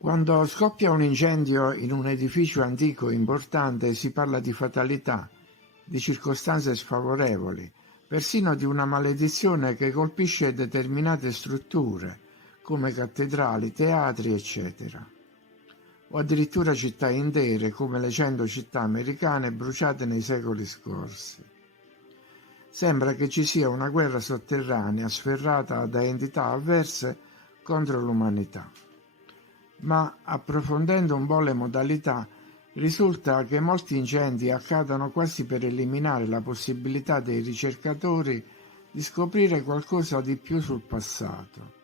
Quando scoppia un incendio in un edificio antico importante si parla di fatalità, di circostanze sfavorevoli, persino di una maledizione che colpisce determinate strutture, come cattedrali, teatri, eccetera. O addirittura città intere, come le 100 città americane bruciate nei secoli scorsi. Sembra che ci sia una guerra sotterranea sferrata da entità avverse contro l'umanità. Ma approfondendo un po' le modalità, risulta che molti incendi accadano quasi per eliminare la possibilità dei ricercatori di scoprire qualcosa di più sul passato.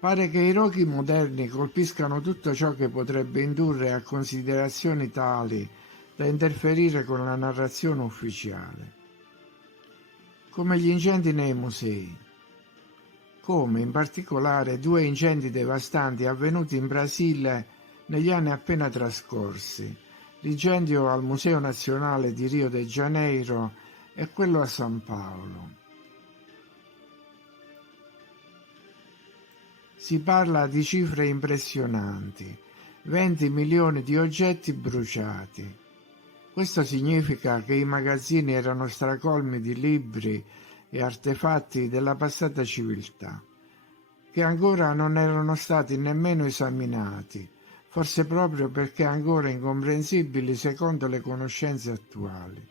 Pare che i roghi moderni colpiscano tutto ciò che potrebbe indurre a considerazioni tali da interferire con la narrazione ufficiale. Come gli incendi nei musei. Come in particolare 2 incendi devastanti avvenuti in Brasile negli anni appena trascorsi, l'incendio al Museo Nazionale di Rio de Janeiro e quello a San Paolo. Si parla di cifre impressionanti, 20 milioni di oggetti bruciati. Questo significa che i magazzini erano stracolmi di libri e artefatti della passata civiltà, che ancora non erano stati nemmeno esaminati, forse proprio perché ancora incomprensibili secondo le conoscenze attuali.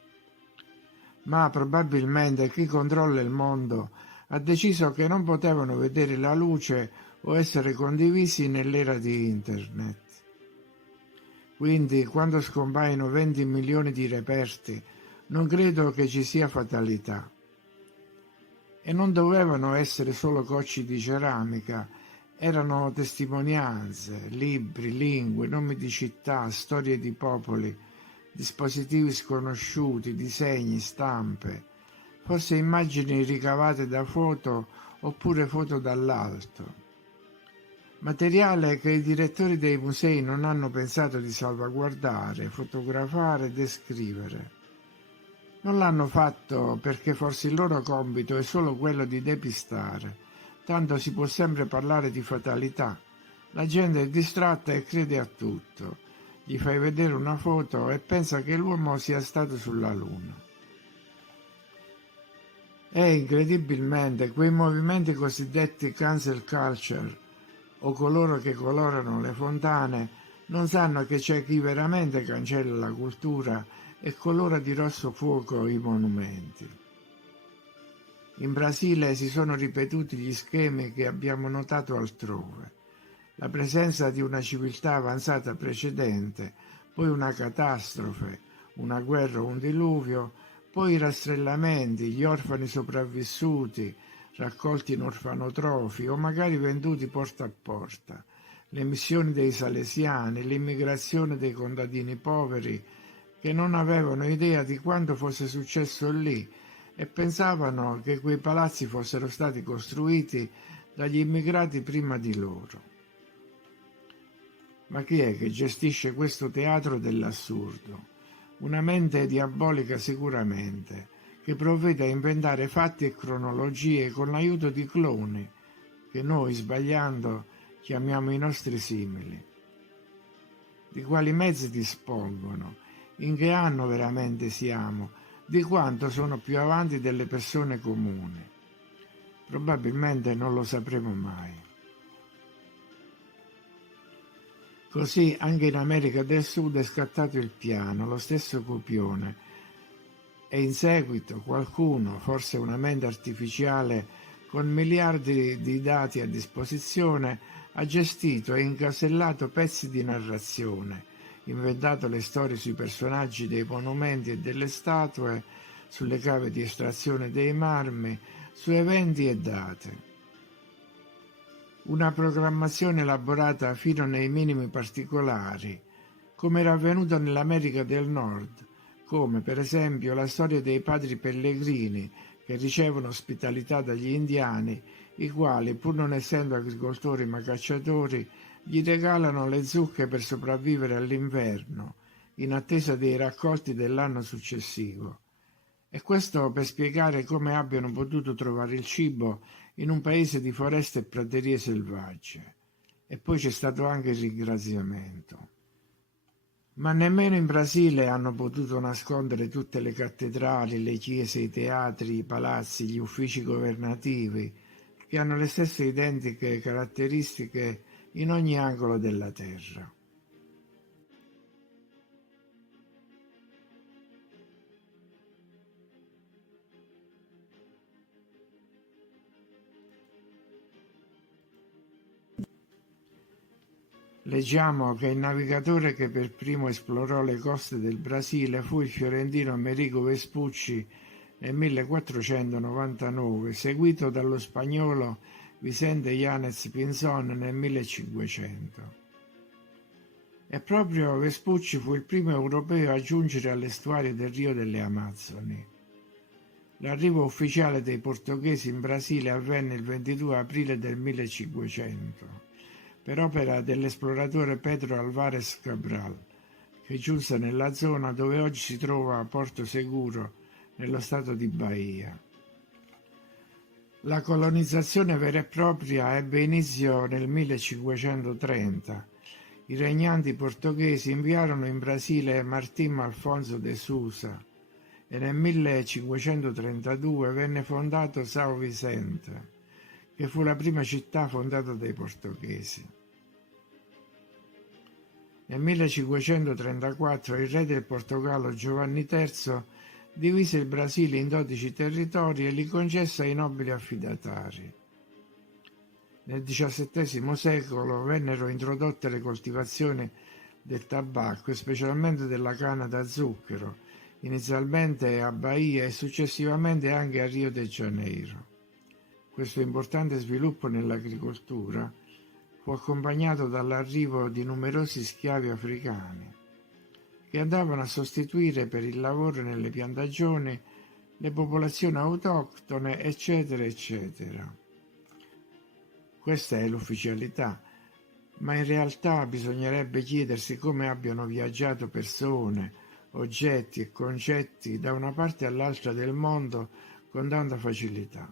Ma probabilmente chi controlla il mondo ha deciso che non potevano vedere la luce o essere condivisi nell'era di Internet. Quindi, quando scompaiono 20 milioni di reperti, non credo che ci sia fatalità. E non dovevano essere solo cocci di ceramica, erano testimonianze, libri, lingue, nomi di città, storie di popoli, dispositivi sconosciuti, disegni, stampe, forse immagini ricavate da foto oppure foto dall'alto. Materiale che i direttori dei musei non hanno pensato di salvaguardare, fotografare e descrivere. Non l'hanno fatto perché forse il loro compito è solo quello di depistare, tanto si può sempre parlare di fatalità. La gente è distratta e crede a tutto. Gli fai vedere una foto e pensa che l'uomo sia stato sulla Luna. E incredibilmente quei movimenti cosiddetti cancel culture o coloro che colorano le fontane non sanno che c'è chi veramente cancella la cultura e colora di rosso fuoco i monumenti. In Brasile si sono ripetuti gli schemi che abbiamo notato altrove. La presenza di una civiltà avanzata precedente, poi una catastrofe, una guerra o un diluvio, poi i rastrellamenti, gli orfani sopravvissuti, raccolti in orfanotrofi o magari venduti porta a porta, le missioni dei salesiani, l'immigrazione dei contadini poveri che non avevano idea di quanto fosse successo lì e pensavano che quei palazzi fossero stati costruiti dagli immigrati prima di loro. Ma chi è che gestisce questo teatro dell'assurdo? Una mente diabolica sicuramente, che provvede a inventare fatti e cronologie con l'aiuto di cloni, che noi, sbagliando, chiamiamo i nostri simili. Di quali mezzi dispongono? In che anno veramente siamo? Di quanto sono più avanti delle persone comuni? Probabilmente non lo sapremo mai. Così anche in America del Sud è scattato il piano, lo stesso copione, e in seguito qualcuno, forse una mente artificiale con miliardi di dati a disposizione, ha gestito e incasellato pezzi di narrazione, inventato le storie sui personaggi dei monumenti e delle statue, sulle cave di estrazione dei marmi, su eventi e date. Una programmazione elaborata fino nei minimi particolari, come era avvenuto nell'America del Nord, come per esempio la storia dei padri pellegrini che ricevono ospitalità dagli indiani, i quali, pur non essendo agricoltori ma cacciatori, gli regalano le zucche per sopravvivere all'inverno, in attesa dei raccolti dell'anno successivo. E questo per spiegare come abbiano potuto trovare il cibo in un paese di foreste e praterie selvagge. e poi c'è stato anche il ringraziamento. Ma nemmeno in Brasile hanno potuto nascondere tutte le cattedrali, le chiese, i teatri, i palazzi, gli uffici governativi, che hanno le stesse identiche caratteristiche in ogni angolo della terra. Leggiamo che il navigatore che per primo esplorò le coste del Brasile fu il fiorentino Amerigo Vespucci nel 1499, seguito dallo spagnolo Vicente Yáñez Pinzón nel 1500. E proprio Vespucci fu il primo europeo a giungere all'estuario del Rio delle Amazzoni. L'arrivo ufficiale dei portoghesi in Brasile avvenne il 22 aprile del 1500, per opera dell'esploratore Pedro Álvares Cabral, che giunse nella zona dove oggi si trova Porto Seguro, nello stato di Bahia. La colonizzazione vera e propria ebbe inizio nel 1530. I regnanti portoghesi inviarono in Brasile Martim Alfonso de Sousa e nel 1532 venne fondato São Vicente, che fu la prima città fondata dai portoghesi. Nel 1534 il re del Portogallo Giovanni III divise il Brasile in 12 territori e li concesse ai nobili affidatari. Nel XVII secolo vennero introdotte le coltivazioni del tabacco e specialmente della canna da zucchero, inizialmente a Bahia e successivamente anche a Rio de Janeiro. Questo importante sviluppo nell'agricoltura fu accompagnato dall'arrivo di numerosi schiavi africani, che andavano a sostituire per il lavoro nelle piantagioni le popolazioni autoctone, eccetera, eccetera. Questa è l'ufficialità, ma in realtà bisognerebbe chiedersi come abbiano viaggiato persone, oggetti e concetti da una parte all'altra del mondo con tanta facilità.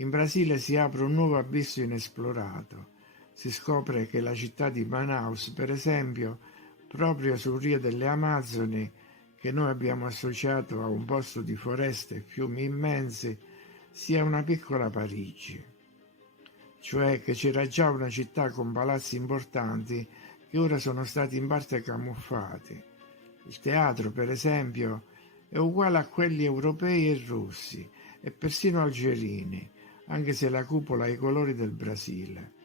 In Brasile si apre un nuovo abisso inesplorato. Si scopre che la città di Manaus, per esempio, proprio sul Rio delle Amazzoni, che noi abbiamo associato a un posto di foreste e fiumi immensi, sia una piccola Parigi. Cioè che c'era già una città con palazzi importanti che ora sono stati in parte camuffati. Il teatro, per esempio, è uguale a quelli europei e russi e persino algerini, anche se la cupola ha i colori del Brasile.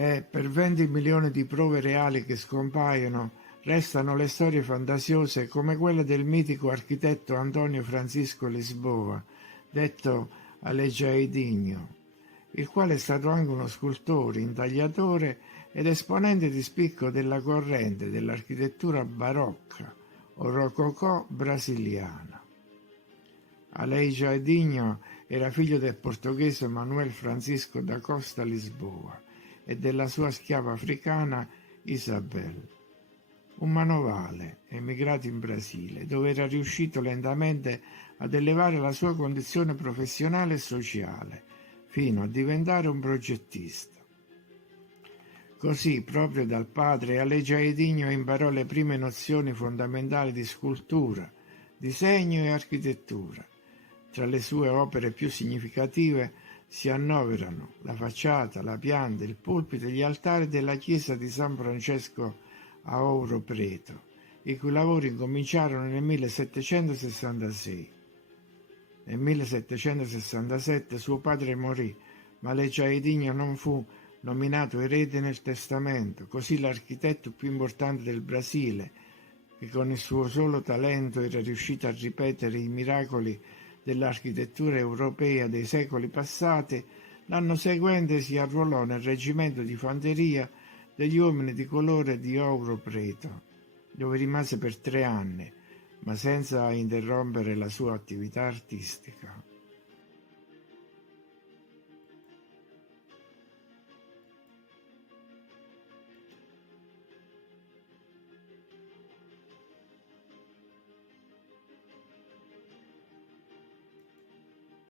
E per 20 milioni di prove reali che scompaiono, restano le storie fantasiose come quella del mitico architetto Antonio Francisco Lisboa, detto Aleijadinho, il quale è stato anche uno scultore, intagliatore ed esponente di spicco della corrente dell'architettura barocca o rococò brasiliana. Aleijadinho era figlio del portoghese Manuel Francisco da Costa Lisboa e della sua schiava africana Isabel, un manovale emigrato in Brasile, dove era riuscito lentamente ad elevare la sua condizione professionale e sociale, fino a diventare un progettista. Così, proprio dal padre, Aleijadinho imparò le prime nozioni fondamentali di scultura, disegno e architettura. Tra le sue opere più significative si annoverano la facciata, la pianta, il pulpito e gli altari della chiesa di San Francesco a Ouro Preto, i cui lavori incominciarono nel 1766. Nel 1767 suo padre morì, ma Aleijadinho non fu nominato erede nel testamento, così l'architetto più importante del Brasile, che con il suo solo talento era riuscito a ripetere i miracoli dell'architettura europea dei secoli passati, L'anno seguente si arruolò nel reggimento di fanteria degli uomini di colore di Ouro Preto, dove rimase per 3 anni, ma senza interrompere la sua attività artistica.